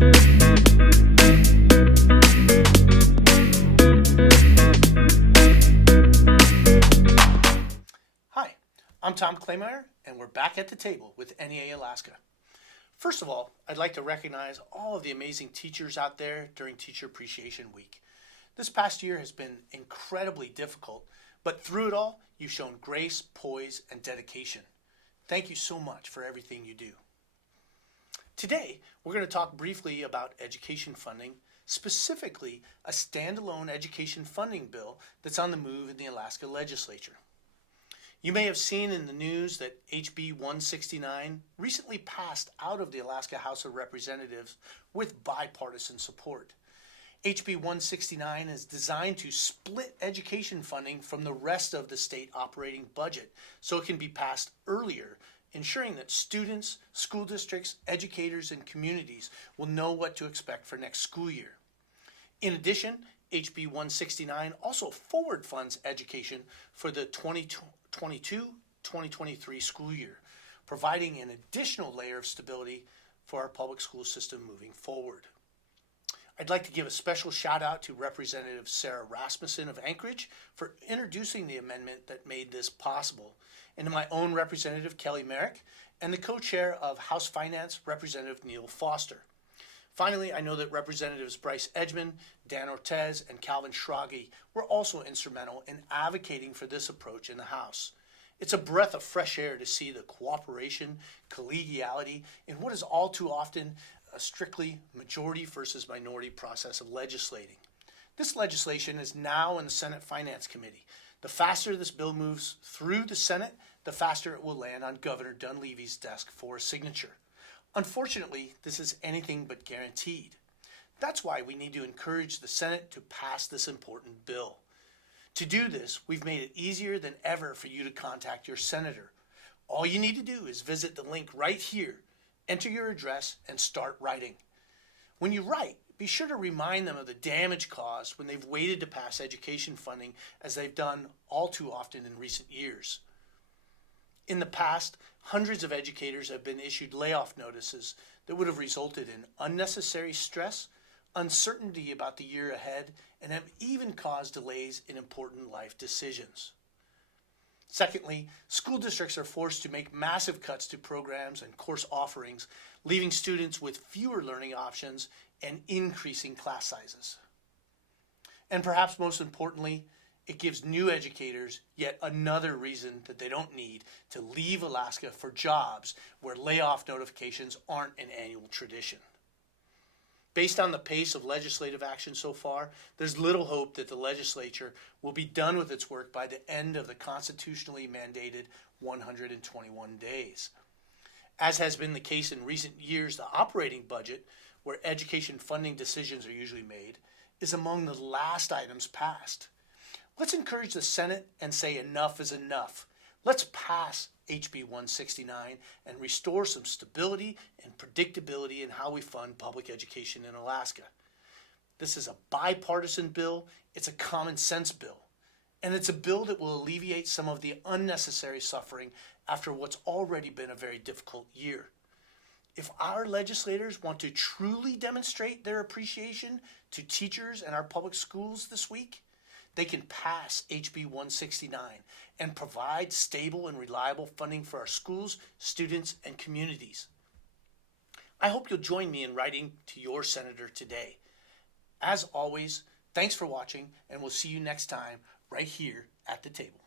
Hi, I'm Tom Claymeyer, and we're back at the table with NEA-Alaska. First of all, I'd like to recognize all of the amazing teachers out there during Teacher Appreciation Week. This past year has been incredibly difficult, but through it all, you've shown grace, poise, and dedication. Thank you so much for everything you do. Today, we're going to talk briefly about education funding, specifically a standalone education funding bill that's on the move in the Alaska legislature. You may have seen in the news that HB 169 recently passed out of the Alaska House of Representatives with bipartisan support. HB 169 is designed to split education funding from the rest of the state operating budget so it can be passed earlier, ensuring that students, school districts, educators, and communities will know what to expect for next school year. In addition, HB 169 also forward funds education for the 2022-2023 school year, providing an additional layer of stability for our public school system moving forward. I'd like to give a special shout out to Representative Sarah Rasmussen of Anchorage for introducing the amendment that made this possible, and to my own Representative Kelly Merrick and the co-chair of House Finance, Representative Neil Foster. Finally, I know that Representatives Bryce Edgman, Dan Ortez, and Calvin Schrage were also instrumental in advocating for this approach in the House. It's a breath of fresh air to see the cooperation, collegiality in what is all too often a strictly majority versus minority process of legislating. This legislation is now in the Senate Finance Committee. The faster this bill moves through the Senate, the faster it will land on Governor Dunleavy's desk for a signature. Unfortunately, this is anything but guaranteed. That's why we need to encourage the Senate to pass this important bill. To do this, we've made it easier than ever for you to contact your senator. All you need to do is visit the link right here, enter your address, and start writing. When you write, be sure to remind them of the damage caused when they've waited to pass education funding, as they've done all too often in recent years. In the past, hundreds of educators have been issued layoff notices that would have resulted in unnecessary stress, uncertainty about the year ahead, and have even caused delays in important life decisions. Secondly, school districts are forced to make massive cuts to programs and course offerings, leaving students with fewer learning options and increasing class sizes. And perhaps most importantly, it gives new educators yet another reason that they don't need to leave Alaska for jobs where layoff notifications aren't an annual tradition. Based on the pace of legislative action so far, there's little hope that the legislature will be done with its work by the end of the constitutionally mandated 121 days. As has been the case in recent years, the operating budget, where education funding decisions are usually made, is among the last items passed. Let's encourage the Senate and say enough is enough. Let's pass HB 169 and restore some stability and predictability in how we fund public education in Alaska. This is a bipartisan bill, it's a common sense bill, and it's a bill that will alleviate some of the unnecessary suffering after what's already been a very difficult year. If our legislators want to truly demonstrate their appreciation to teachers and our public schools this week, they can pass HB 169 and provide stable and reliable funding for our schools, students, and communities. I hope you'll join me in writing to your senator today. As always, thanks for watching, and we'll see you next time right here at the table.